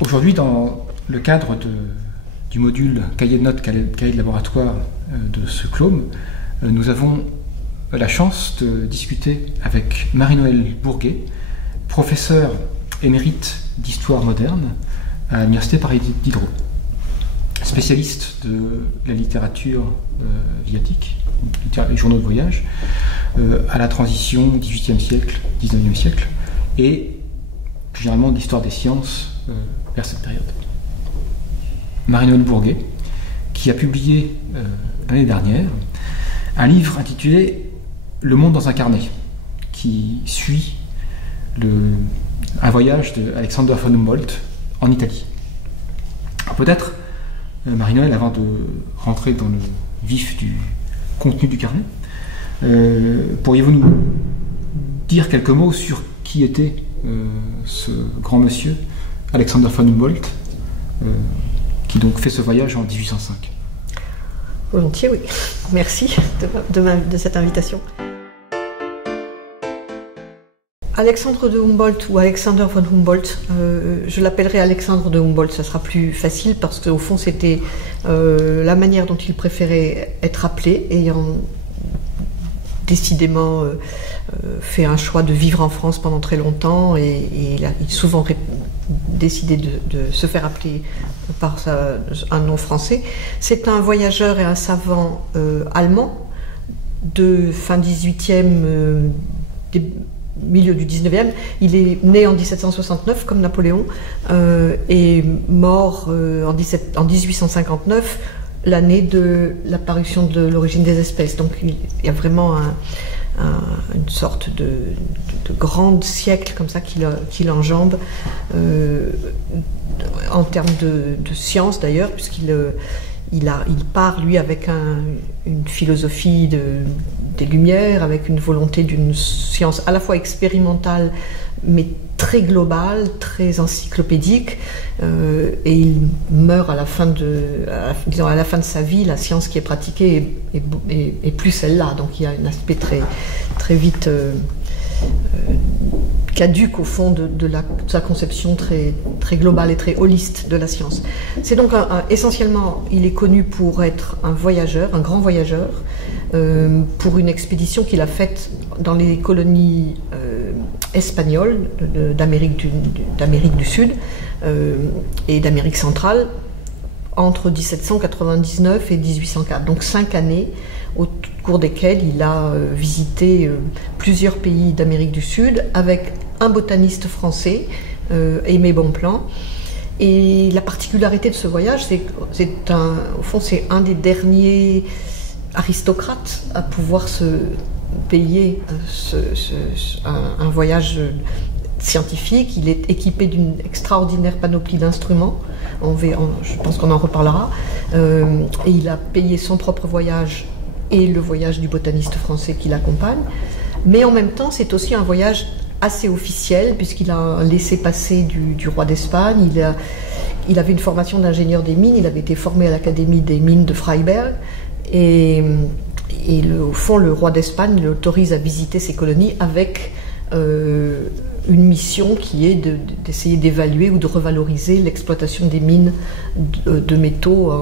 Aujourd'hui, dans le cadre du module cahier de notes, cahier de laboratoire de ce CLOM, nous avons la chance de discuter avec Marie-Noëlle Bourguet, professeure émérite d'histoire moderne à l'Université Paris Diderot, spécialiste de la littérature viatique, les journaux de voyage, à la transition 18e siècle, 19e siècle, et plus généralement d'histoire des sciences vers cette période. Marie-Noëlle Bourguet, qui a publié l'année dernière un livre intitulé « Le monde dans un carnet », qui suit un voyage d'Alexander von Humboldt en Italie. Alors peut-être, Marie-Noëlle, avant de rentrer dans le vif du contenu du carnet, pourriez-vous nous dire quelques mots sur qui était ce grand monsieur, Alexander von Humboldt, qui donc fait ce voyage en 1805? Volontiers, oui. Merci de cette invitation. Alexandre de Humboldt ou Alexander von Humboldt, je l'appellerai Alexandre de Humboldt, ça sera plus facile parce qu'au fond c'était la manière dont il préférait être appelé, ayant décidément fait un choix de vivre en France pendant très longtemps et il a souvent décidé de se faire appeler par un nom français. C'est un voyageur et un savant allemand de fin 18e, milieu du 19e. Il est né en 1769 comme Napoléon et mort en 1859, l'année de l'apparition de l'origine des espèces. Donc il y a vraiment une sorte de grand siècle comme ça qu'il enjambe en termes de science d'ailleurs, puisqu'il part lui avec une philosophie des Lumières, avec une volonté d'une science à la fois expérimentale mais très globale, très encyclopédique, et il meurt à la fin de sa vie. La science qui est pratiquée est plus celle-là, donc il y a un aspect très vite caduque au fond de sa conception très globale et très holiste de la science. C'est donc essentiellement, il est connu pour être un voyageur, un grand voyageur, pour une expédition qu'il a faite dans les colonies espagnoles d'Amérique du Sud et d'Amérique centrale entre 1799 et 1804, donc 5 années au cours desquelles il a visité plusieurs pays d'Amérique du Sud avec un botaniste français, Aimé Bonpland. Et la particularité de ce voyage, au fond, c'est un des derniers aristocrates à pouvoir se payer un voyage scientifique. Il est équipé d'une extraordinaire panoplie d'instruments. Je pense qu'on en reparlera. Et il a payé son propre voyage et le voyage du botaniste français qui l'accompagne. Mais en même temps, c'est aussi un voyage assez officiel, puisqu'il a un laissez-passer du roi d'Espagne. Il avait une formation d'ingénieur des mines, il avait été formé à l'Académie des mines de Freiberg, et au fond, le roi d'Espagne l'autorise à visiter ces colonies avec une mission qui est d'essayer d'évaluer ou de revaloriser l'exploitation des mines de métaux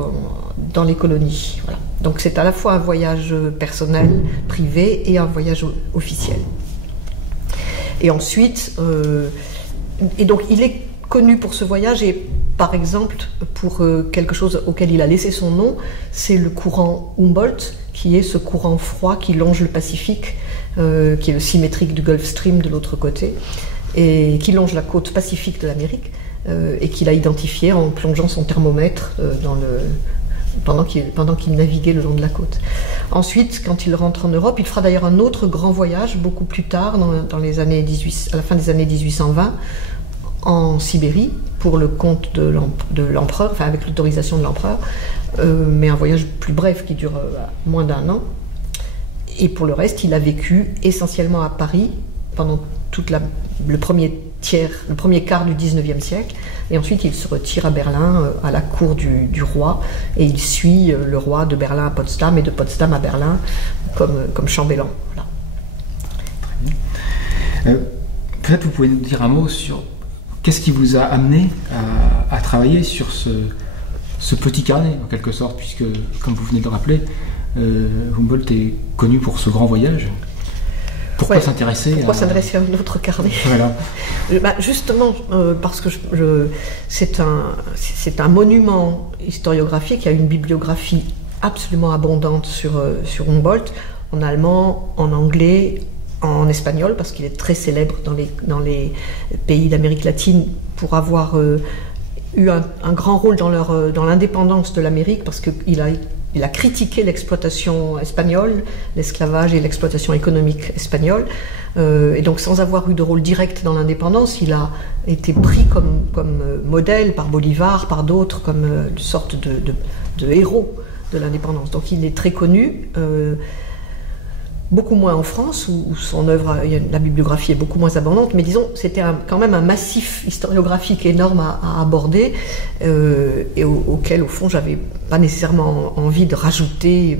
dans les colonies. Voilà. Donc c'est à la fois un voyage personnel, privé, et un voyage officiel. Et ensuite, donc il est connu pour ce voyage, et par exemple pour quelque chose auquel il a laissé son nom, c'est le courant Humboldt, qui est ce courant froid qui longe le Pacifique, qui est le symétrique du Gulf Stream de l'autre côté, et qui longe la côte pacifique de l'Amérique, et qu'il a identifié en plongeant son thermomètre pendant qu'il naviguait le long de la côte. Ensuite, quand il rentre en Europe, il fera d'ailleurs un autre grand voyage beaucoup plus tard, à la fin des années 1820, en Sibérie, pour le compte de l'empereur, enfin avec l'autorisation de l'empereur, mais un voyage plus bref qui dure moins d'1 an. Et pour le reste, il a vécu essentiellement à Paris pendant le premier quart du 19e siècle, et ensuite il se retire à Berlin, à la cour du roi, et il suit le roi de Berlin à Potsdam et de Potsdam à Berlin comme chambellan. Voilà. Peut-être vous pouvez nous dire un mot sur qu'est-ce qui vous a amené à travailler sur ce petit carnet, en quelque sorte, puisque, comme vous venez de le rappeler, Humboldt est connu pour ce grand voyage. Pourquoi s'intéresser à un autre carnet? Voilà. Justement, parce que c'est un monument historiographique, il y a une bibliographie absolument abondante sur Humboldt, en allemand, en anglais, en espagnol, parce qu'il est très célèbre dans les pays d'Amérique latine pour avoir eu un grand rôle dans l'indépendance de l'Amérique, parce qu'il a critiqué l'exploitation espagnole, l'esclavage et l'exploitation économique espagnole. Et donc, sans avoir eu de rôle direct dans l'indépendance, il a été pris comme modèle par Bolivar, par d'autres, comme une sorte de héros de l'indépendance. Donc, il est très connu. Beaucoup moins en France, où son œuvre, la bibliographie est beaucoup moins abondante, mais disons, c'était quand même un massif historiographique énorme à aborder, et auquel, au fond, j'avais pas nécessairement envie de rajouter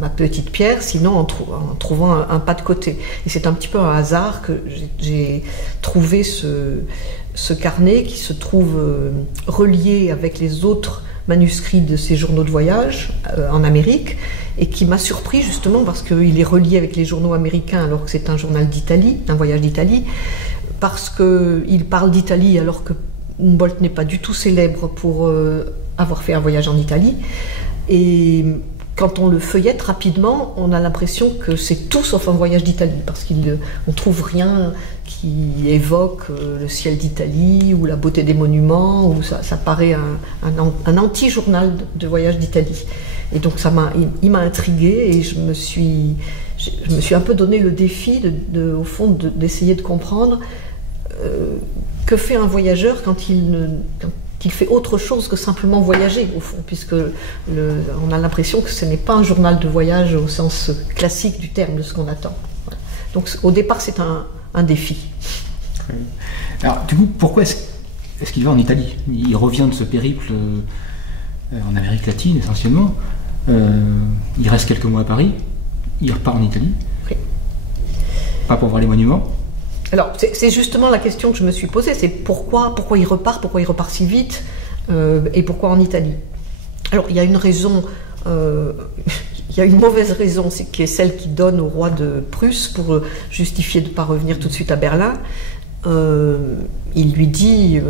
ma petite pierre, sinon en trouvant un pas de côté. Et c'est un petit peu un hasard que j'ai trouvé ce carnet qui se trouve relié avec les autres manuscrits de ces journaux de voyage en Amérique, et qui m'a surpris justement parce qu'il est relié avec les journaux américains alors que c'est un journal d'Italie, un voyage d'Italie, parce qu'il parle d'Italie alors que Humboldt n'est pas du tout célèbre pour avoir fait un voyage en Italie. Et quand on le feuillette rapidement, on a l'impression que c'est tout sauf un voyage d'Italie, parce qu'on ne trouve rien qui évoque le ciel d'Italie ou la beauté des monuments, ou ça paraît un anti-journal de voyage d'Italie. Et donc il m'a intriguée, et je me suis un peu donné le défi au fond d'essayer de comprendre que fait un voyageur quand il fait autre chose que simplement voyager, au fond, puisque on a l'impression que ce n'est pas un journal de voyage au sens classique du terme, de ce qu'on attend. Voilà. Donc au départ, c'est un défi. Alors du coup, pourquoi est-ce qu'il va en Italie? Il revient de ce périple en Amérique latine essentiellement. Il reste quelques mois à Paris, il repart en Italie. Oui. Pas pour voir les monuments. Alors, c'est justement la question que je me suis posée, c'est pourquoi il repart si vite, et pourquoi en Italie? Alors, il y a une raison, il y a une mauvaise raison, qui est celle qu'il donne au roi de Prusse pour justifier de ne pas revenir tout de suite à Berlin. Il lui dit,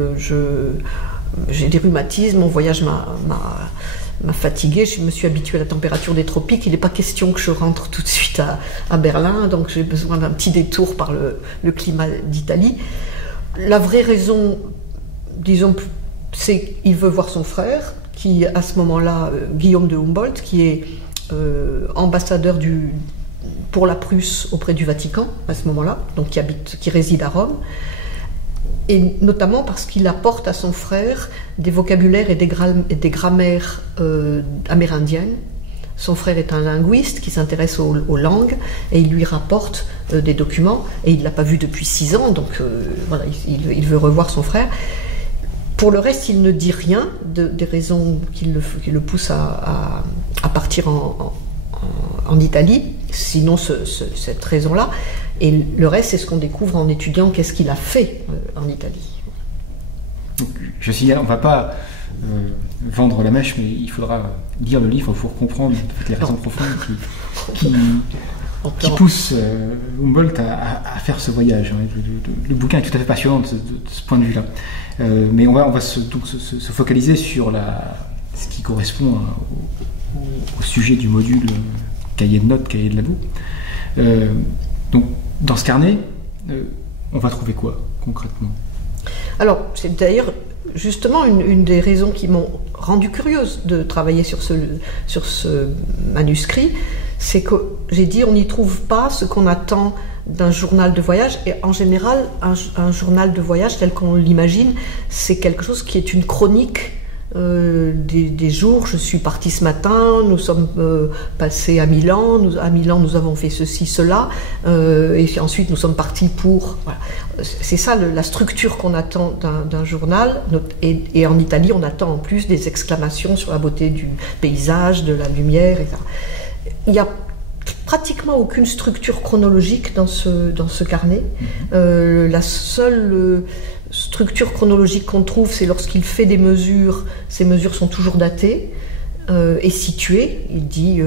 j'ai des rhumatismes, mon voyage m'a fatigué, je me suis habitué à la température des tropiques, il n'est pas question que je rentre tout de suite à Berlin, donc j'ai besoin d'un petit détour par le climat d'Italie. La vraie raison, disons, c'est qu'il veut voir son frère, qui à ce moment-là, Guillaume de Humboldt, qui est ambassadeur pour la Prusse auprès du Vatican, à ce moment-là, donc qui réside à Rome. Et notamment parce qu'il apporte à son frère des vocabulaires et des grammaires amérindiennes. Son frère est un linguiste qui s'intéresse aux langues, et il lui rapporte des documents, et il ne l'a pas vu depuis 6 ans, donc voilà, il veut revoir son frère. Pour le reste, il ne dit rien des raisons qui le poussent à partir en Italie, sinon cette raison-là. Et le reste, c'est ce qu'on découvre en étudiant qu'est-ce qu'il a fait en Italie. Donc, je signale, on ne va pas vendre la mèche, mais il faudra lire le livre pour comprendre toutes les raisons profondes qui poussent Humboldt à faire ce voyage. Le bouquin est tout à fait passionnant de ce point de vue-là. Mais on va se focaliser sur ce qui correspond au sujet du module cahier de notes, cahier de labo. Donc, dans ce carnet, on va trouver quoi, concrètement? Alors, c'est d'ailleurs justement une des raisons qui m'ont rendu curieuse de travailler sur ce manuscrit, c'est que j'ai dit on n'y trouve pas ce qu'on attend d'un journal de voyage, et en général, un journal de voyage tel qu'on l'imagine, c'est quelque chose qui est une chronique des jours. Je suis parti ce matin, nous sommes passés à Milan, à Milan nous avons fait ceci, cela, et ensuite nous sommes partis pour... Voilà. C'est ça la structure qu'on attend d'un journal, et en Italie on attend en plus des exclamations sur la beauté du paysage, de la lumière, etc. Il n'y a pratiquement aucune structure chronologique dans ce carnet. La seule structure chronologique qu'on trouve, c'est lorsqu'il fait des mesures, ces mesures sont toujours datées et situées. Il dit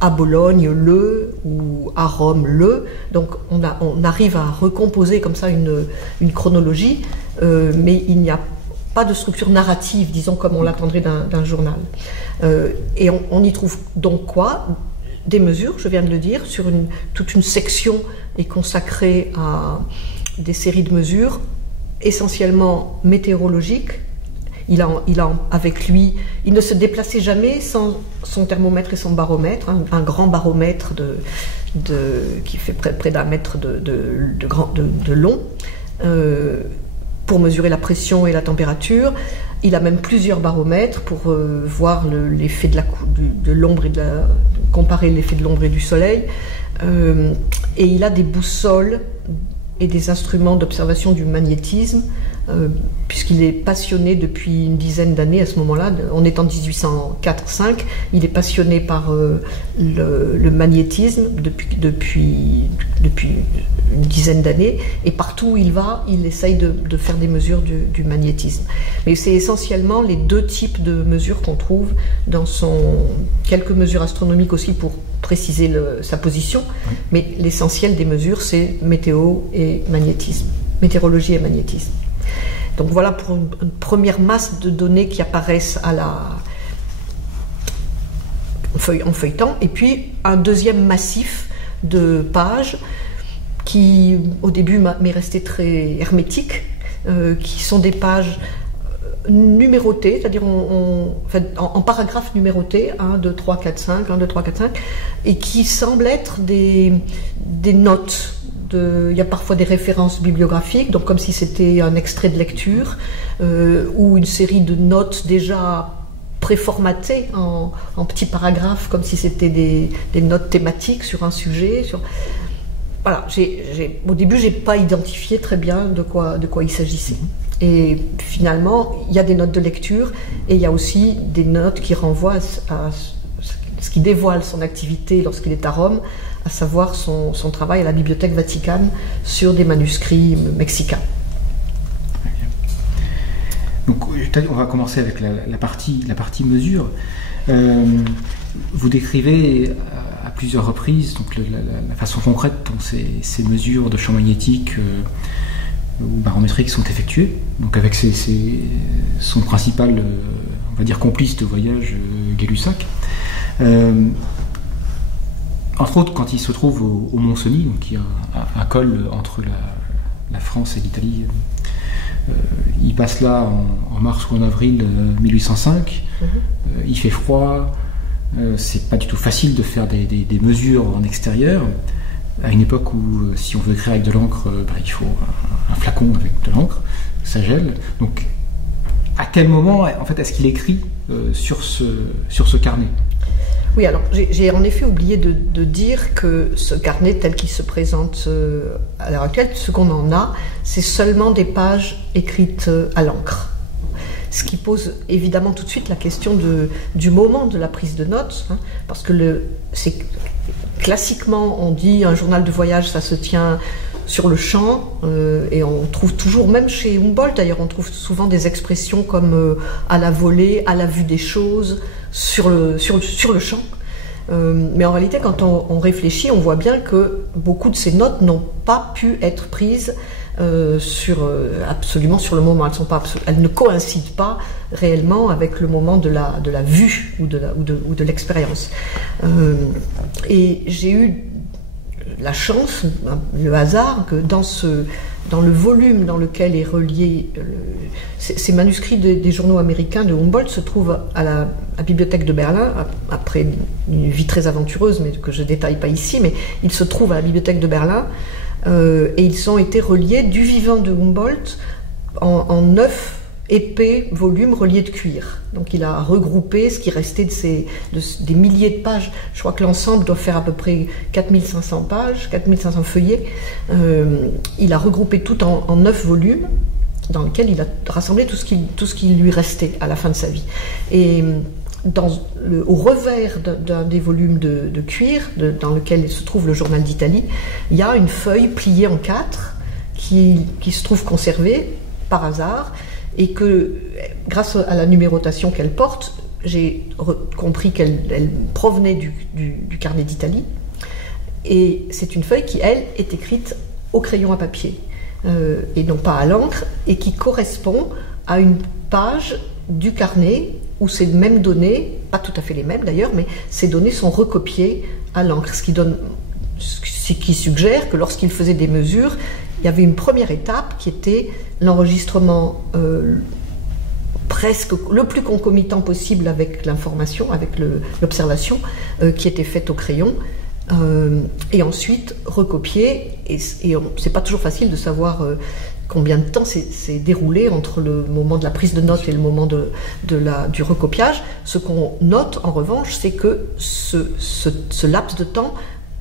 à Bologne le ou à Rome le. Donc on arrive à recomposer comme ça une chronologie, mais il n'y a pas de structure narrative, disons, comme on l'attendrait d'un journal. Et on y trouve donc quoi? Des mesures, je viens de le dire, toute une section est consacrée à des séries de mesures, essentiellement météorologiques. Il a avec lui, il ne se déplaçait jamais sans son thermomètre et son baromètre, un grand baromètre qui fait près d'1 mètre de long, pour mesurer la pression et la température. Il a même plusieurs baromètres pour voir l'effet de l'ombre et comparer l'effet de l'ombre et du soleil. Et il a des boussoles et des instruments d'observation du magnétisme, puisqu'il est passionné depuis une dizaine d'années à ce moment-là. On est en 1804-5, il est passionné par le magnétisme depuis une dizaine d'années, et partout où il va, il essaye de faire des mesures du magnétisme. Mais c'est essentiellement les deux types de mesures qu'on trouve dans quelques mesures astronomiques aussi pour préciser sa position, mais l'essentiel des mesures, c'est météorologie et magnétisme. Donc voilà pour une première masse de données qui apparaissent en feuilletant, et puis un deuxième massif de pages qui au début m'est resté très hermétique, qui sont des pages numérotées, c'est-à-dire en paragraphes numérotés, 1, 2, 3, 4, 5, 1, 2, 3, 4, 5, et qui semblent être des notes. Il y a parfois des références bibliographiques, donc comme si c'était un extrait de lecture, ou une série de notes déjà préformatées en petits paragraphes, comme si c'était des notes thématiques sur un sujet. Voilà, au début, je n'ai pas identifié très bien de quoi il s'agissait. Et finalement, il y a des notes de lecture, et il y a aussi des notes qui renvoient à ce qui dévoile son activité lorsqu'il est à Rome, à savoir son travail à la Bibliothèque Vaticane sur des manuscrits mexicains. Donc, on va commencer avec la partie mesure. Vous décrivez à plusieurs reprises donc la façon concrète dont ces mesures de champ magnétique ou barométriques sont effectuées. Donc avec son principal, on va dire, complice de voyage, Gay-Lussac. Entre autres, quand il se trouve au Mont-Cenis, donc il y a un col entre la France et l'Italie, il passe là en mars ou en avril 1805. Il fait froid, c'est pas du tout facile de faire des mesures en extérieur, à une époque où, si on veut écrire avec de l'encre, il faut un flacon avec de l'encre, ça gèle. Donc, à quel moment, en fait, est-ce qu'il écrit sur ce carnet ? Oui, alors j'ai en effet oublié de dire que ce carnet tel qu'il se présente à l'heure actuelle, ce qu'on en a, c'est seulement des pages écrites à l'encre. Ce qui pose évidemment tout de suite la question du moment de la prise de notes, parce que classiquement on dit un journal de voyage, ça se tient sur le champ, et on trouve toujours, même chez Humboldt d'ailleurs, on trouve souvent des expressions comme à la volée, à la vue des choses, sur le champ. Mais en réalité, quand on réfléchit, on voit bien que beaucoup de ces notes n'ont pas pu être prises absolument sur le moment. Elles ne coïncident pas réellement avec le moment de la vue ou de l'expérience. Et j'ai eu la chance, le hasard, que dans le volume dans lequel est relié ces manuscrits des journaux américains de Humboldt se trouvent à la Bibliothèque de Berlin, après une vie très aventureuse, mais que je ne détaille pas ici, mais ils se trouvent à la Bibliothèque de Berlin, et ils ont été reliés du vivant de Humboldt en 9 épais volumes reliés de cuir. Donc il a regroupé ce qui restait des milliers de pages. Je crois que l'ensemble doit faire à peu près 4500 pages, 4500 feuillets. Il a regroupé tout en 9 volumes, dans lesquels il a rassemblé tout ce qui lui restait à la fin de sa vie. Et au revers d'un des volumes de cuir, dans lequel se trouve le journal d'Italie, il y a une feuille pliée en 4 qui se trouve conservée, par hasard, et que grâce à la numérotation qu'elle porte, j'ai compris qu'elle provenait du carnet d'Italie. Et c'est une feuille qui, elle, est écrite au crayon à papier, et non pas à l'encre, et qui correspond à une page du carnet où ces mêmes données, pas tout à fait les mêmes d'ailleurs, mais ces données sont recopiées à l'encre, ce qui suggère que lorsqu'il faisait des mesures, il y avait une première étape qui était l'enregistrement presque le plus concomitant possible avec l'information, avec l'observation qui était faite au crayon, et ensuite recopié, et c'est pas toujours facile de savoir combien de temps s'est déroulé entre le moment de la prise de notes et le moment du recopiage. Ce qu'on note en revanche, c'est que ce laps de temps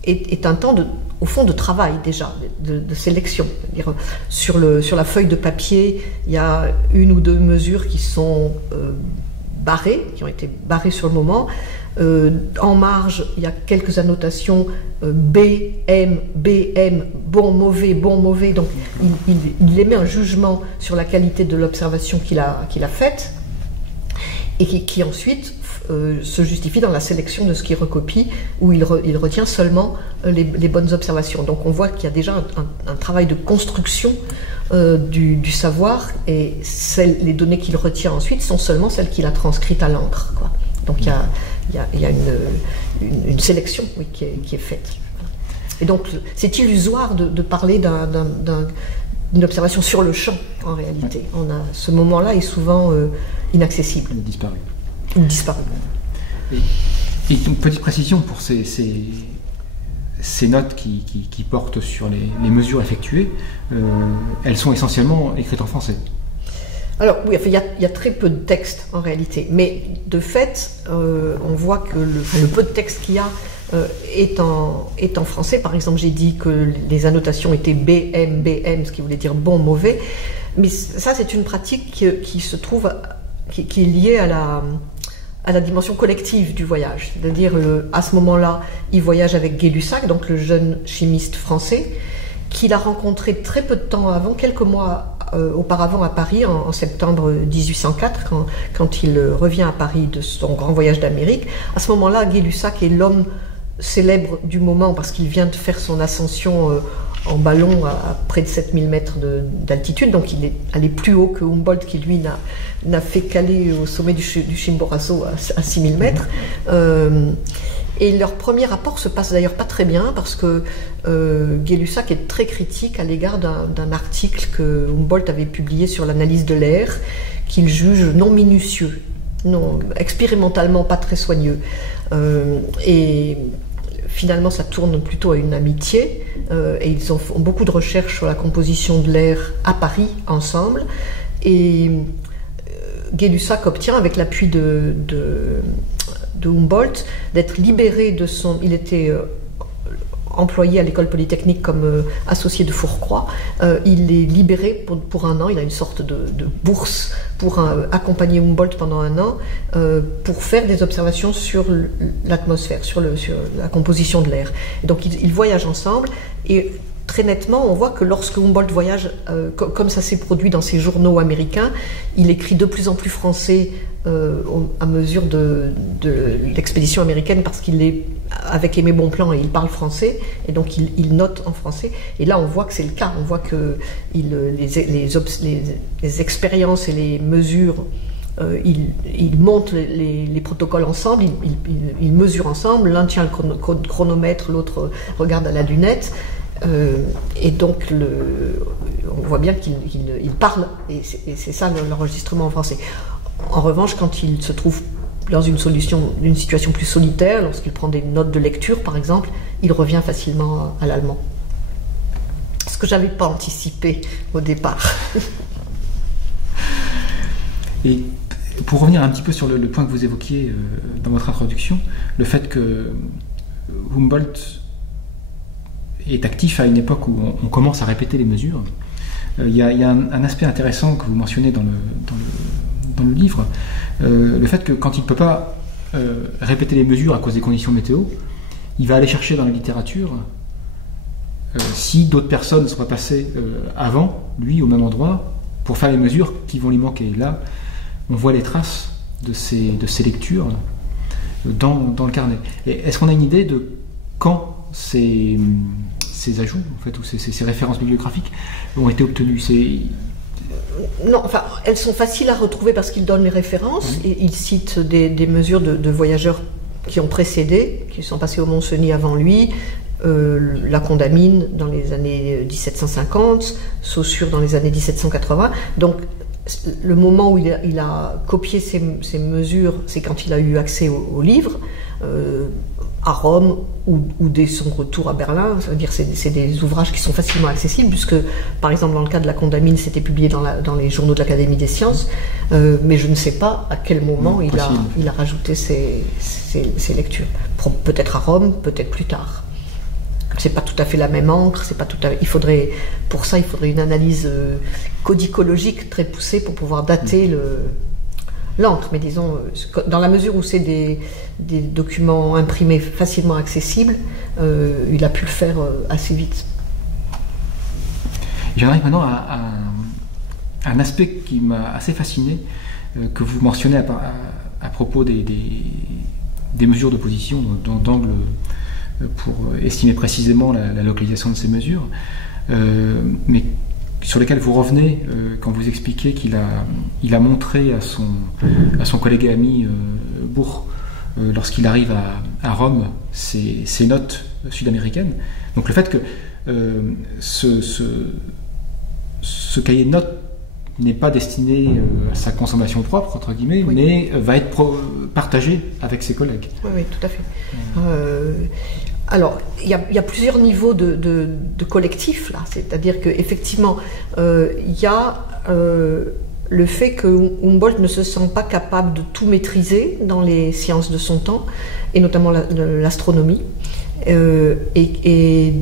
est un temps au fond de travail déjà, de sélection. C'est-à-dire, sur la feuille de papier, il y a une ou deux mesures qui sont barrées, qui ont été barrées sur le moment. En marge, il y a quelques annotations B, M, BM, bon, mauvais, donc il émet un jugement sur la qualité de l'observation qu'il a faite, et qui ensuite se justifie dans la sélection de ce qu'il recopie, où il retient seulement les bonnes observations. Donc on voit qu'il y a déjà un travail de construction du savoir, et les données qu'il retient ensuite sont seulement celles qu'il a transcrites à l'encre, quoi. Donc il y a une sélection, oui, qui est faite. Et donc c'est illusoire de parler d'une observation sur le champ, en réalité. Ce moment-là est souvent inaccessible. Il disparu. Il disparu. Et une petite précision pour ces notes qui portent sur les mesures effectuées, elles sont essentiellement écrites en français. Alors oui, il y a très peu de texte en réalité, mais de fait, on voit que le peu de texte qu'il y a est en français. Par exemple, j'ai dit que les annotations étaient BM, BM, ce qui voulait dire bon, mauvais, mais ça c'est une pratique qui se trouve, qui est liée à la dimension collective du voyage. C'est-à-dire, à ce moment-là, il voyage avec Gay-Lussac, donc le jeune chimiste français, qu'il a rencontré très peu de temps avant, quelques mois auparavant à Paris, en septembre 1804, quand il revient à Paris de son grand voyage d'Amérique. À ce moment-là, Gay-Lussac est l'homme célèbre du moment, parce qu'il vient de faire son ascension en ballon à près de 7000 mètres d'altitude, donc il est allé plus haut que Humboldt, qui lui n'a fait qu'aller au sommet du Chimborazo à 6000 mètres. Et leur premier rapport se passe d'ailleurs pas très bien, parce que Gay-Lussac est très critique à l'égard d'un article que Humboldt avait publié sur l'analyse de l'air, qu'il juge non minutieux, non, expérimentalement pas très soigneux. Et finalement, ça tourne plutôt à une amitié, et ils font beaucoup de recherches sur la composition de l'air à Paris ensemble. Et Gay-Lussac obtient, avec l'appui de Humboldt, d'être libéré de son... Il était employé à l'école polytechnique comme associé de Fourcroy. Il est libéré pour un an. Il a une sorte de bourse pour accompagner Humboldt pendant un an, pour faire des observations sur l'atmosphère, sur la composition de l'air. Donc ils voyagent ensemble, et très nettement, on voit que lorsque Humboldt voyage, comme ça s'est produit dans ses journaux américains, il écrit de plus en plus français à mesure de l'expédition américaine, parce qu'il est avec Aimé Bonpland et il parle français, et donc il note en français. Et là, on voit que c'est le cas. On voit que les expériences et les mesures, ils montent les protocoles ensemble, ils mesurent ensemble. L'un tient le chronomètre, l'autre regarde à la lunette. Et donc on voit bien qu'il parle, et c'est ça l'enregistrement en français. En revanche, quand il se trouve dans une situation plus solitaire, lorsqu'il prend des notes de lecture par exemple, il revient facilement à l'allemand. Ce que j'avais pas anticipé au départ. Et pour revenir un petit peu sur le point que vous évoquiez dans votre introduction, le fait que Humboldt est actif à une époque où on commence à répéter les mesures. Il y a un aspect intéressant que vous mentionnez dans le livre, le fait que quand il ne peut pas répéter les mesures à cause des conditions météo, il va aller chercher dans la littérature si d'autres personnes ne sont pas passées avant lui au même endroit pour faire les mesures qui vont lui manquer. Et là, on voit les traces de ces lectures dans le carnet. Et est-ce qu'on a une idée de quand ces ajouts, en fait, ou ces références bibliographiques ont été obtenues? Non, enfin, elles sont faciles à retrouver parce qu'il donne les références. Et il cite des mesures de voyageurs qui ont précédé, qui sont passés au Mont-Cenis avant lui, la Condamine dans les années 1750, Saussure dans les années 1780. Donc, le moment où il a copié ces mesures, c'est quand il a eu accès au livre, à Rome ou dès son retour à Berlin. Ça veut dire c'est des ouvrages qui sont facilement accessibles, puisque, par exemple, dans le cas de la Condamine, c'était publié dans les journaux de l'Académie des sciences, mais je ne sais pas à quel moment il a rajouté ces lectures. Peut-être à Rome, peut-être plus tard. C'est pas tout à fait la même encre, c'est pas tout à... Pour ça, il faudrait une analyse codicologique très poussée pour pouvoir dater l'encre. Mais disons, dans la mesure où c'est des documents imprimés facilement accessibles, il a pu le faire assez vite. J'en arrive maintenant à un aspect qui m'a assez fasciné, que vous mentionnez à propos des mesures de position, d'angle, pour estimer précisément la localisation de ces mesures, mais sur lesquelles vous revenez quand vous expliquez qu'il a montré à son collègue et ami Bourg, lorsqu'il arrive à Rome, ses notes sud-américaines. Donc le fait que ce cahier de notes n'est pas destiné à sa consommation propre, entre guillemets, oui, mais va être partagé avec ses collègues. Oui, tout à fait. Alors, il y a plusieurs niveaux de collectif, là. C'est-à-dire qu'effectivement, il y a le fait que Humboldt ne se sent pas capable de tout maîtriser dans les sciences de son temps, et notamment l'astronomie. Et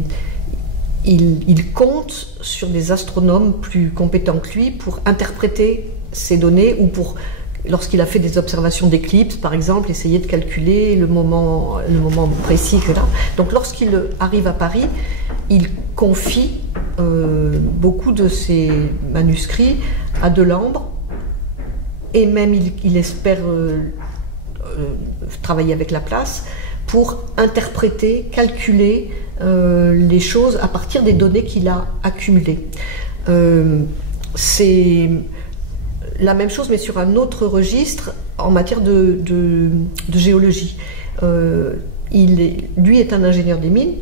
il compte sur des astronomes plus compétents que lui pour interpréter ces données, ou pour, lorsqu'il a fait des observations d'éclipses, par exemple, essayer de calculer le moment précis. Donc lorsqu'il arrive à Paris, il confie beaucoup de ses manuscrits à Delambre, et même il espère travailler avec Laplace pour interpréter, calculer les choses à partir des données qu'il a accumulées. C'est la même chose, mais sur un autre registre, en matière de géologie. Lui est un ingénieur des mines.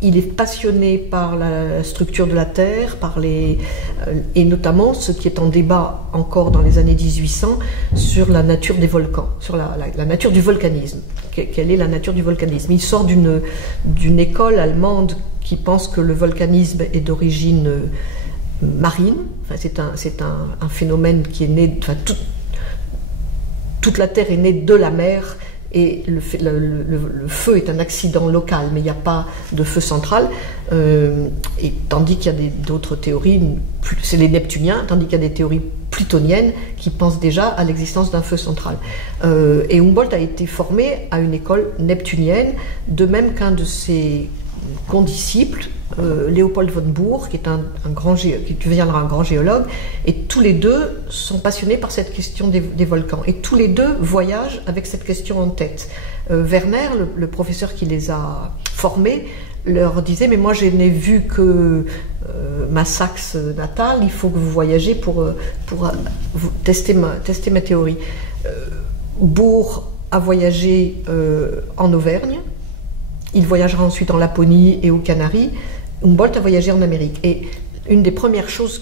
Il est passionné par la structure de la Terre, et notamment ce qui est en débat encore dans les années 1800 sur la nature des volcans, sur la nature du volcanisme. Quelle est la nature du volcanisme? Il sort d'une école allemande qui pense que le volcanisme est d'origine marine. Enfin, c'est un phénomène qui est né... Enfin, toute la Terre est née de la mer, et le feu est un accident local, mais il n'y a pas de feu central, et tandis qu'il y a d'autres théories, c'est les neptuniens, tandis qu'il y a des théories plutoniennes qui pensent déjà à l'existence d'un feu central. Et Humboldt a été formé à une école neptunienne, de même qu'un de ses condisciples, Léopold von Bourg, qui deviendra un grand géologue, et tous les deux sont passionnés par cette question des volcans, et tous les deux voyagent avec cette question en tête. Werner, le professeur qui les a formés, leur disait: mais moi je n'ai vu que ma Saxe natale, il faut que vous voyagez pour tester ma théorie. Bourg a voyagé en Auvergne, il voyagera ensuite en Laponie et aux Canaries. Humboldt a voyagé en Amérique. Et une des premières choses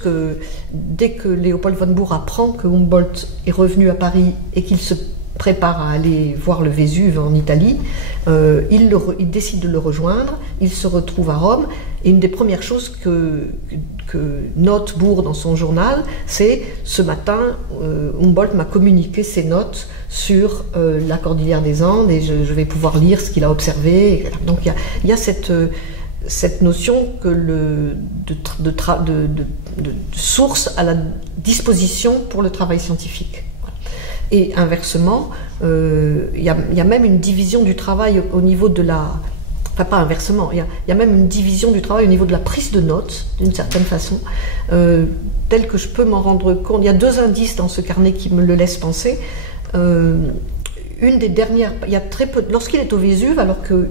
dès que Léopold von Bourg apprend que Humboldt est revenu à Paris et qu'il se prépare à aller voir le Vésuve en Italie, il décide de le rejoindre, il se retrouve à Rome, et une des premières choses que note Bourg dans son journal, c'est: ce matin, Humboldt m'a communiqué ses notes sur la cordillère des Andes, et je vais pouvoir lire ce qu'il a observé. Donc il y a cette notion de source à la disposition pour le travail scientifique. Et inversement, il y a même une division du travail au niveau de enfin pas inversement, il y a même une division du travail au niveau de la prise de notes, d'une certaine façon, telle que je peux m'en rendre compte. Il y a 2 indices dans ce carnet qui me le laissent penser. Une des dernières, il y a très peu, lorsqu'il est au Vésuve, alors que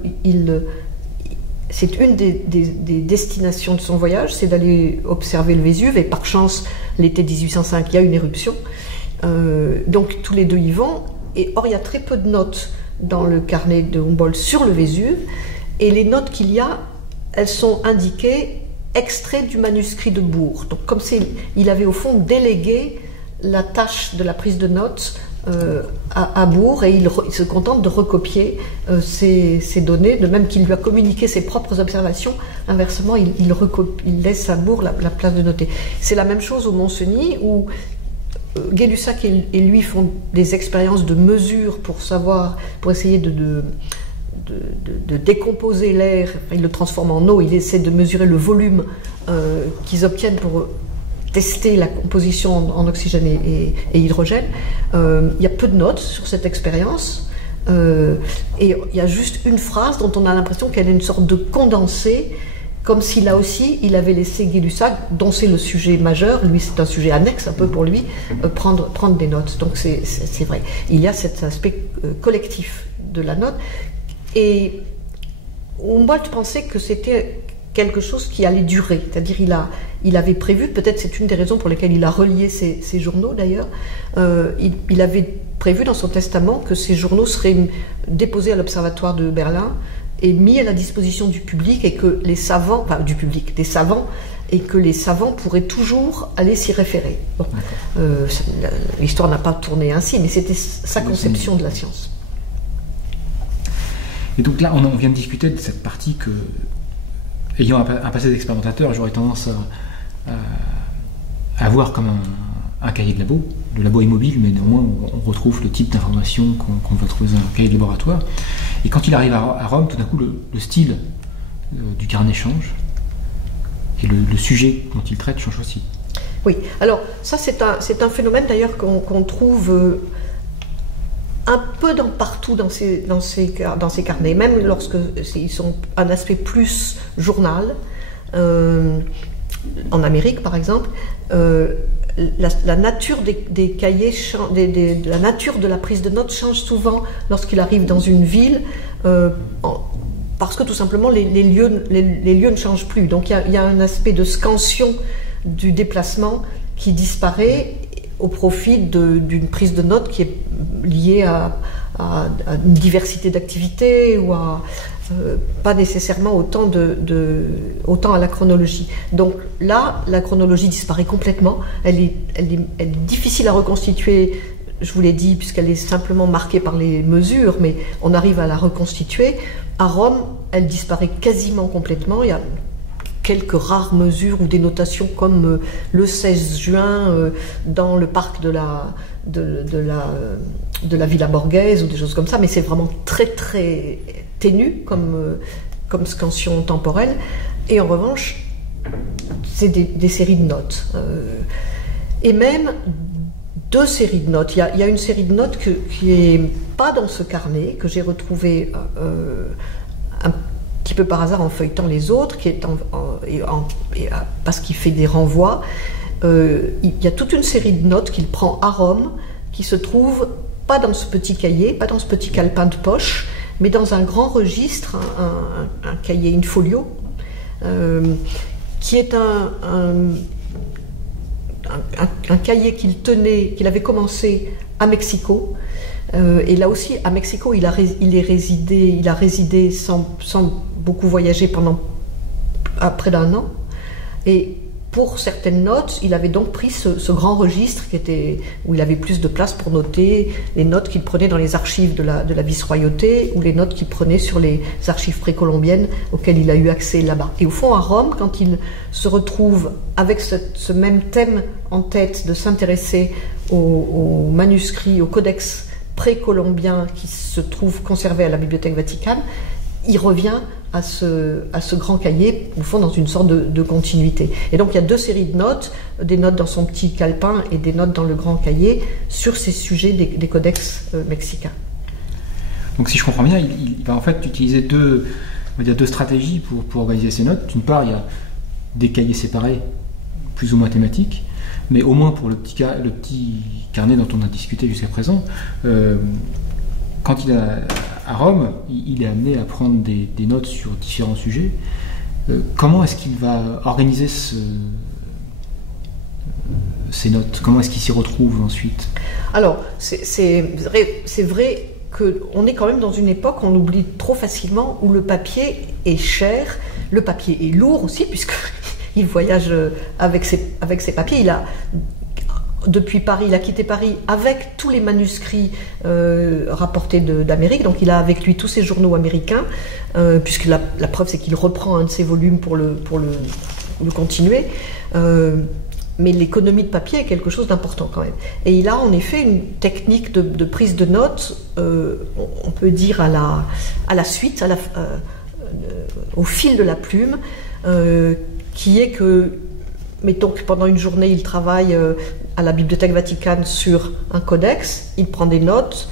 c'est une des destinations de son voyage, c'est d'aller observer le Vésuve, et par chance, l'été 1805, il y a une éruption. Donc tous les deux y vont, et or il y a très peu de notes dans le carnet de Humboldt sur le Vésuve, et les notes qu'il y a, elles sont indiquées extraits du manuscrit de Bourg. Donc comme il avait au fond délégué la tâche de la prise de notes à Bourg, et il se contente de recopier ces données, de même qu'il lui a communiqué ses propres observations. Inversement, il laisse à Bourg la place de noter. C'est la même chose au Mont-Cenis, où Gay-Lussac et lui font des expériences de mesure pour essayer de décomposer l'air. Il le transforme en eau, il essaie de mesurer le volume qu'ils obtiennent pour tester la composition en oxygène et hydrogène. Il y a peu de notes sur cette expérience, et il y a juste une phrase dont on a l'impression qu'elle est une sorte de condensé, comme si là aussi il avait laissé Gay-Lussac, dont c'est le sujet majeur, lui c'est un sujet annexe un peu pour lui, prendre des notes. Donc c'est vrai, il y a cet aspect collectif de la note, et Humboldt pensait que c'était quelque chose qui allait durer, c'est-à-dire il avait prévu, peut-être c'est une des raisons pour lesquelles il a relié ses journaux d'ailleurs, il avait prévu dans son testament que ces journaux seraient déposés à l'Observatoire de Berlin et mis à la disposition du public, et que les savants, enfin du public, des savants, et que les savants pourraient toujours aller s'y référer. Bon, l'histoire n'a pas tourné ainsi, mais c'était sa conception de la science. Et donc là, on vient de discuter de cette partie que, ayant un passé d'expérimentateur, j'aurais tendance à voir comme un cahier de labo. Le labo est mobile, mais néanmoins on retrouve le type d'information qu'on va trouver dans un cahier de laboratoire. Et quand il arrive à Rome, tout d'un coup le style du carnet change, et le sujet dont il traite change aussi. Oui, alors ça c'est un phénomène d'ailleurs qu'on trouve un peu partout dans ces carnets, même lorsque ils sont un aspect plus journal. En Amérique, par exemple, la nature des cahiers, la nature de la prise de notes change souvent lorsqu'il arrive dans une ville, parce que tout simplement les lieux ne changent plus. Donc il y a un aspect de scansion du déplacement qui disparaît au profit d'une prise de notes qui est liée à une diversité d'activités, ou pas nécessairement autant à la chronologie. Donc là, la chronologie disparaît complètement. Elle est difficile à reconstituer, je vous l'ai dit, puisqu'elle est simplement marquée par les mesures, mais on arrive à la reconstituer. À Rome, elle disparaît quasiment complètement. Il y a quelques rares mesures ou des notations comme le 16 juin dans le parc de la Villa Borghese, ou des choses comme ça, mais c'est vraiment très très ténu comme scansion temporelle. Et en revanche, c'est des séries de notes. Et même 2 séries de notes. Il y a une série de notes qui est pas dans ce carnet, que j'ai retrouvé un petit peu par hasard en feuilletant les autres, qui est parce qu'il fait des renvois. Il y a toute une série de notes qu'il prend à Rome, qui se trouve pas dans ce petit cahier, pas dans ce petit calepin de poche, mais dans un grand registre, un cahier in folio, qui est un cahier qu'il avait commencé à Mexico. Et là aussi, à Mexico, il a résidé sans beaucoup voyager pendant près d'1 an. Et pour certaines notes, il avait donc pris ce grand registre où il avait plus de place pour noter les notes qu'il prenait dans les archives de la vice-royauté, ou les notes qu'il prenait sur les archives précolombiennes auxquelles il a eu accès là-bas. Et au fond, à Rome, quand il se retrouve avec ce même thème en tête, de s'intéresser aux manuscrits, au codex précolombien qui se trouve conservé à la Bibliothèque Vaticane, il revient à ce grand cahier, au fond, dans une sorte de continuité. Et donc il y a 2 séries de notes, des notes dans son petit calepin et des notes dans le grand cahier, sur ces sujets des codex mexicains. Donc si je comprends bien, il va en fait utiliser va dire, deux stratégies pour organiser ces notes. D'une part, il y a des cahiers séparés, plus ou moins thématiques, mais au moins pour le petit carnet dont on a discuté jusqu'à présent, quand il est à Rome, il est amené à prendre des notes sur différents sujets. Comment est-ce qu'il va organiser ces notes? Comment est-ce qu'il s'y retrouve ensuite? Alors, c'est vrai qu'on est quand même dans une époque, on oublie trop facilement, où le papier est cher, le papier est lourd aussi, puisqu'il voyage avec ses papiers. Depuis Paris, il a quitté Paris avec tous les manuscrits rapportés d'Amérique, donc il a avec lui tous ses journaux américains, puisque la preuve c'est qu'il reprend un de ses volumes pour le continuer. Mais l'économie de papier est quelque chose d'important quand même. Et il a en effet une technique de prise de notes, on peut dire à la suite, au fil de la plume, qui est que, mettons que pendant une journée, il travaille à la Bibliothèque Vaticane sur un codex, il prend des notes,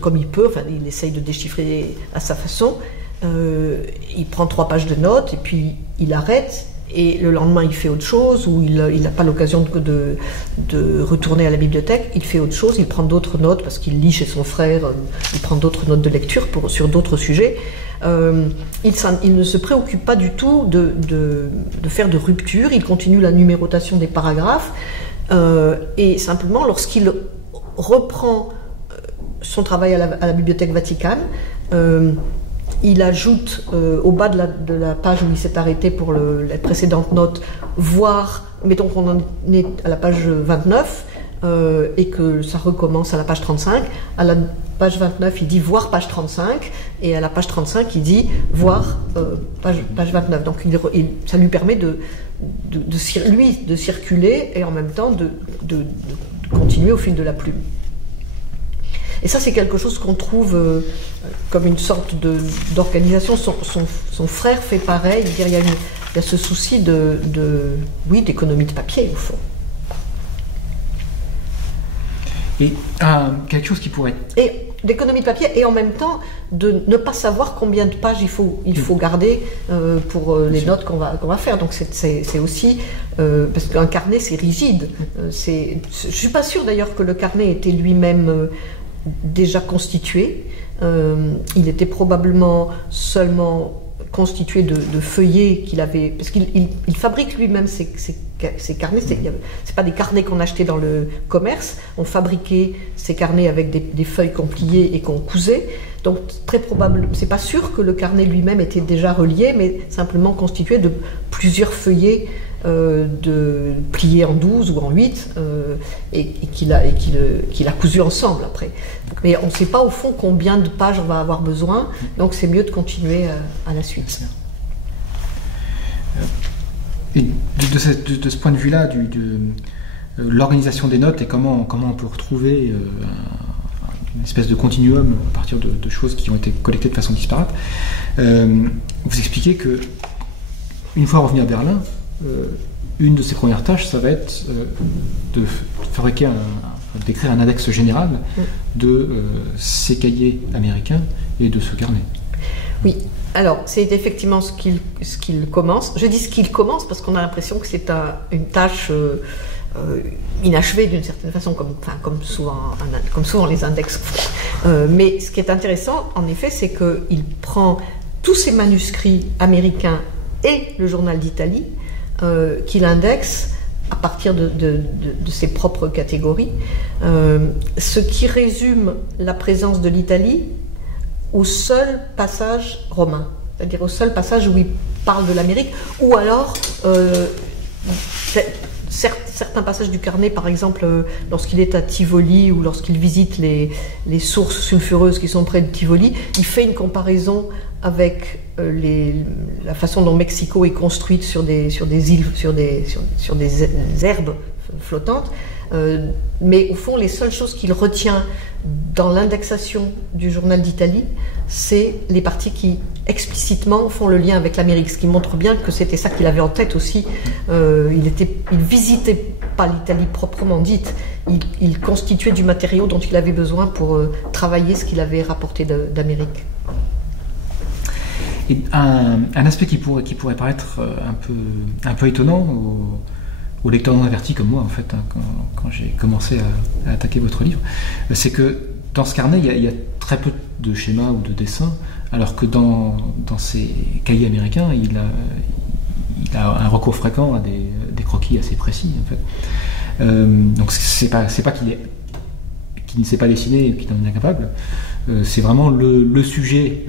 comme il peut, enfin, il essaye de déchiffrer à sa façon, il prend 3 pages de notes, et puis il arrête, et le lendemain il fait autre chose, ou il n'a pas l'occasion de retourner à la bibliothèque, il fait autre chose, il prend d'autres notes, parce qu'il lit chez son frère, il prend d'autres notes de lecture sur d'autres sujets. Il ne se préoccupe pas du tout de faire de rupture, il continue la numérotation des paragraphes, et simplement lorsqu'il reprend son travail à la Bibliothèque Vaticane, il ajoute au bas de la page où il s'est arrêté pour les précédentes notes, voire, mettons qu'on en est à la page 29, et que ça recommence à la page 35, à la page 29 il dit voir page 35, et à la page 35 il dit voir page 29. Donc ça lui permet de circuler et en même temps de continuer au fil de la plume. Et ça, c'est quelque chose qu'on trouve comme une sorte d'organisation. Son frère fait pareil. Il y a ce souci d'économie de papier, au fond. Et quelque chose qui pourrait... Et d'économie de papier, et en même temps, de ne pas savoir combien de pages il faut garder pour les notes qu'on va faire. Donc c'est aussi... parce qu'un carnet, c'est rigide. Je ne suis pas sûre, d'ailleurs, que le carnet était lui-même... déjà constitué. Il était probablement seulement constitué de feuillets qu'il avait, parce qu'il fabrique lui-même ses carnets. C'est pas des carnets qu'on achetait dans le commerce. On fabriquait ces carnets avec des feuilles qu'on pliait et qu'on cousait. Donc très probable, c'est pas sûr que le carnet lui-même était déjà relié, mais simplement constitué de plusieurs feuillets pliés en 12 ou en 8 et qu'il a cousu ensemble après. Mais on ne sait pas au fond combien de pages on va avoir besoin, donc c'est mieux de continuer à la suite. Et de ce point de vue-là, l'organisation des notes et comment on peut retrouver une espèce de continuum à partir de choses qui ont été collectées de façon disparate, vous expliquez que une fois revenu à Berlin, une de ses premières tâches, ça va être de fabriquer d'écrire un index général de ces cahiers américains et de ce carnet. Oui, alors c'est effectivement ce qu'il commence. Je dis ce qu'il commence parce qu'on a l'impression que c'est une tâche inachevée d'une certaine façon, comme souvent les index. Mais ce qui est intéressant, en effet, c'est qu'il prend tous ces manuscrits américains et le journal d'Italie, qu'il indexe à partir de ses propres catégories, ce qui résume la présence de l'Italie au seul passage romain, c'est-à-dire au seul passage où il parle de l'Amérique, ou alors certains passages du carnet, par exemple lorsqu'il est à Tivoli ou lorsqu'il visite les sources sulfureuses qui sont près de Tivoli, il fait une comparaison avec la façon dont Mexico est construite sur des îles, sur des herbes flottantes. Mais au fond, les seules choses qu'il retient dans l'indexation du journal d'Italie, c'est les parties qui explicitement font le lien avec l'Amérique, ce qui montre bien que c'était ça qu'il avait en tête aussi. Il visitait pas l'Italie proprement dite, il constituait du matériau dont il avait besoin pour travailler ce qu'il avait rapporté d'Amérique. Et un aspect qui pourrait paraître un peu étonnant aux lecteurs non avertis comme moi, en fait, hein, quand j'ai commencé à attaquer votre livre, c'est que dans ce carnet, il y a très peu de schémas ou de dessins, alors que dans ces cahiers américains, il a un recours fréquent à des croquis assez précis, en fait. Donc c'est pas qu'il ne sait pas dessiner et qu'il en est incapable, c'est vraiment le sujet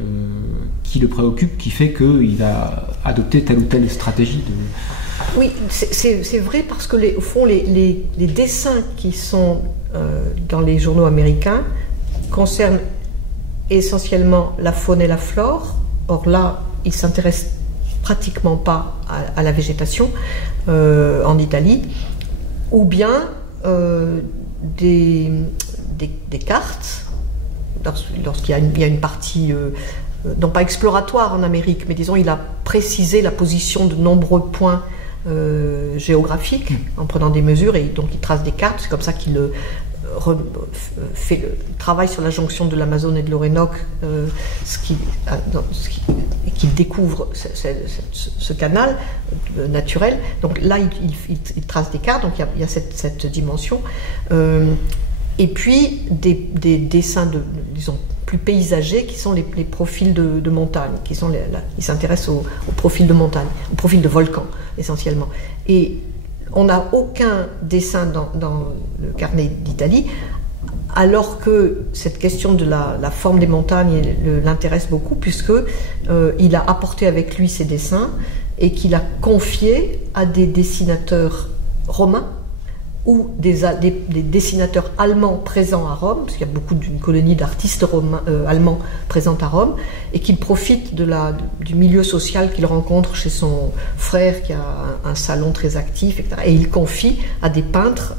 qui le préoccupe, qui fait qu'il a adopté telle ou telle stratégie de... Oui, c'est vrai, parce que au fond, les dessins qui sont dans les journaux américains concernent essentiellement la faune et la flore. Or là, ils ne s'intéressent pratiquement pas à la végétation en Italie, ou bien des cartes, lorsqu'il y a une partie, non pas exploratoire en Amérique, mais disons, il a précisé la position de nombreux points géographiques en prenant des mesures, et donc il trace des cartes. C'est comme ça qu'il fait le travail sur la jonction de l'Amazone et de l'Orénoque, qu'il découvre ce canal naturel. Donc là, il trace des cartes, donc il y a cette dimension. Et puis des dessins disons, plus paysagers, qui sont les profils de montagne, ils s'intéressent aux profils de montagne, aux profils de volcans essentiellement. Et on n'a aucun dessin dans le carnet d'Italie, alors que cette question de la forme des montagnes l'intéresse beaucoup, puisque il a apporté avec lui ses dessins et qu'il a confié à des dessinateurs romains ou des dessinateurs allemands présents à Rome, parce qu'il y a beaucoup d'une colonie d'artistes allemands présents à Rome, et qu'il profite du milieu social qu'il rencontre chez son frère qui a un salon très actif, etc. Et il confie à des peintres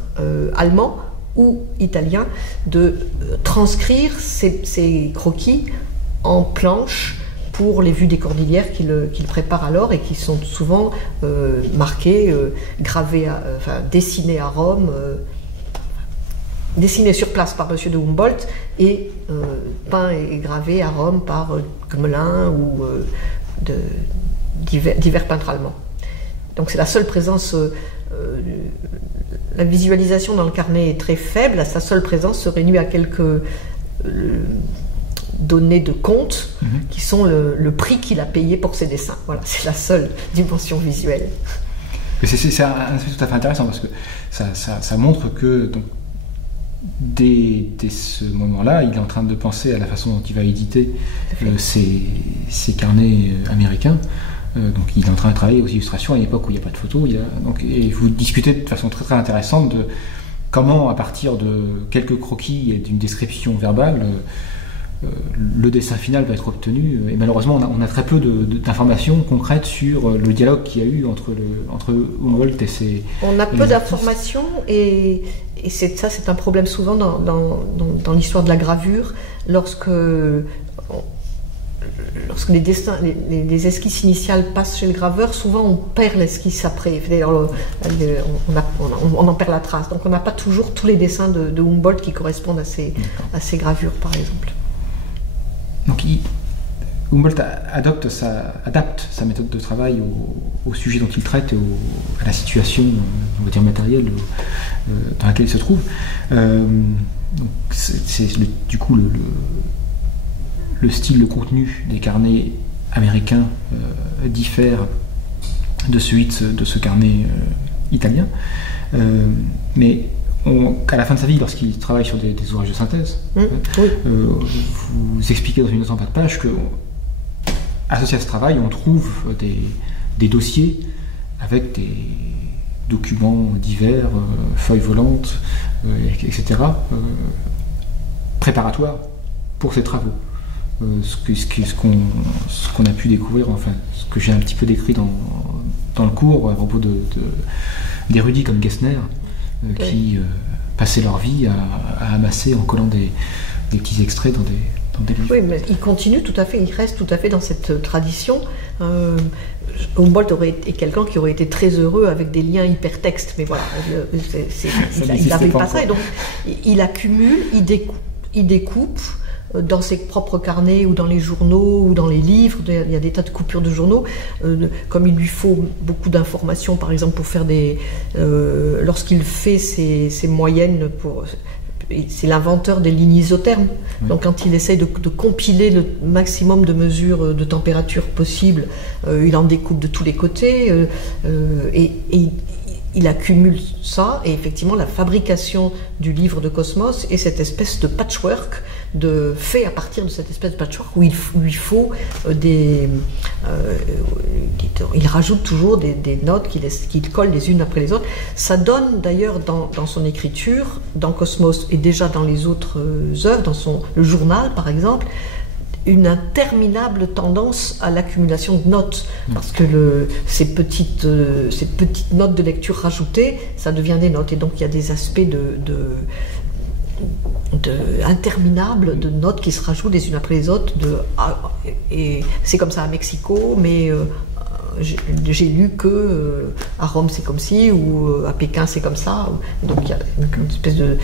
allemands ou italiens de transcrire ces croquis en planches pour les vues des cordillères qu'il prépare alors, et qui sont souvent marqués, gravés, dessinés à Rome, dessinés sur place par M. de Humboldt, et peints et gravés à Rome par Gmelin ou divers peintres allemands. Donc c'est la seule présence, la visualisation dans le carnet est très faible, sa seule présence se réunit à quelques données de compte, qui sont le prix qu'il a payé pour ses dessins. Voilà, c'est la seule dimension visuelle. C'est un aspect tout à fait intéressant, parce que ça montre que donc, dès ce moment-là, il est en train de penser à la façon dont il va éditer ces carnets américains. Donc il est en train de travailler aux illustrations à une époque où il n'y a pas de photos. Et vous discutez de façon très très intéressante de comment, à partir de quelques croquis et d'une description verbale, le dessin final va être obtenu, et malheureusement on a très peu d'informations concrètes sur le dialogue qu'il y a eu entre Humboldt et ses... On a peu d'informations, et c'est un problème souvent dans l'histoire de la gravure, lorsque les dessins, les esquisses initiales passent chez le graveur, souvent on perd l'esquisse après, on en perd la trace, donc on n'a pas toujours tous les dessins de Humboldt qui correspondent à ces gravures, par exemple. Donc Humboldt adapte sa méthode de travail au sujet dont il traite et à la situation, on va dire, matérielle dans laquelle il se trouve. Du coup le style, le contenu des carnets américains diffère de celui de ce carnet italien. Mais qu'à la fin de sa vie, lorsqu'il travaille sur des ouvrages de synthèse, vous expliquez dans une autre bas de page que, associé à ce travail, on trouve des dossiers avec des documents divers, feuilles volantes, etc., préparatoires pour ses travaux. Ce qu'on a pu découvrir, enfin, ce que j'ai un petit peu décrit dans le cours à propos d'érudits comme Gessner, qui passaient leur vie à amasser en collant des petits extraits dans des livres. Oui, mais il continue tout à fait, il reste tout à fait dans cette tradition. Humboldt est quelqu'un qui aurait été très heureux avec des liens hypertextes, mais voilà, il n'arrive pas à ça, et donc il accumule, il découpe dans ses propres carnets ou dans les journaux ou dans les livres. Il y a des tas de coupures de journaux. Comme il lui faut beaucoup d'informations, par exemple, pour faire lorsqu'il fait ses moyennes c'est l'inventeur des lignes isothermes. Oui. Donc quand il essaye de compiler le maximum de mesures de température possible, il en découpe de tous les côtés et il accumule ça, et effectivement la fabrication du livre de Cosmos est cette espèce de patchwork fait à partir de cette espèce de patchwork où il lui faut il rajoute toujours des notes qu'il colle les unes après les autres. Ça donne d'ailleurs dans son écriture, dans Cosmos et déjà dans les autres œuvres, dans le journal par exemple, une interminable tendance à l'accumulation de notes, parce que ces petites notes de lecture rajoutées, ça devient des notes, et donc il y a des aspects interminables de notes qui se rajoutent les unes après les autres, et c'est comme ça à Mexico, mais j'ai lu que à Rome c'est comme ci, ou à Pékin c'est comme ça, donc il y a une espèce de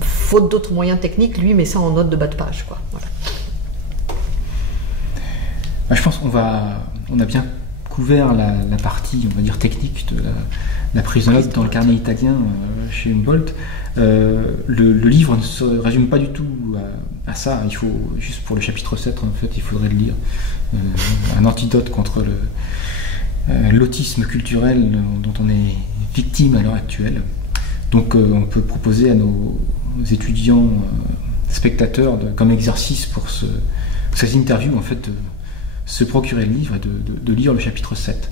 faute d'autres moyens techniques, lui met ça en note de bas de page, quoi. Voilà. Je pense qu'on a bien couvert la partie, on va dire, technique de la prise de notes dans le carnet italien chez Humboldt. Le livre ne se résume pas du tout à ça. Il faut, juste pour le chapitre 7, en fait, il faudrait le lire. Un antidote contre l'autisme culturel dont on est victime à l'heure actuelle. Donc on peut proposer à nos étudiants, spectateurs, comme exercice pour ces interviews, en fait, de se procurer le livre et de lire le chapitre 7.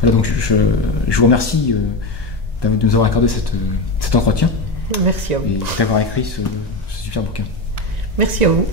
Voilà, donc je vous remercie de nous avoir accordé cet entretien. Merci à vous. Et d'avoir écrit ce super bouquin. Merci à vous.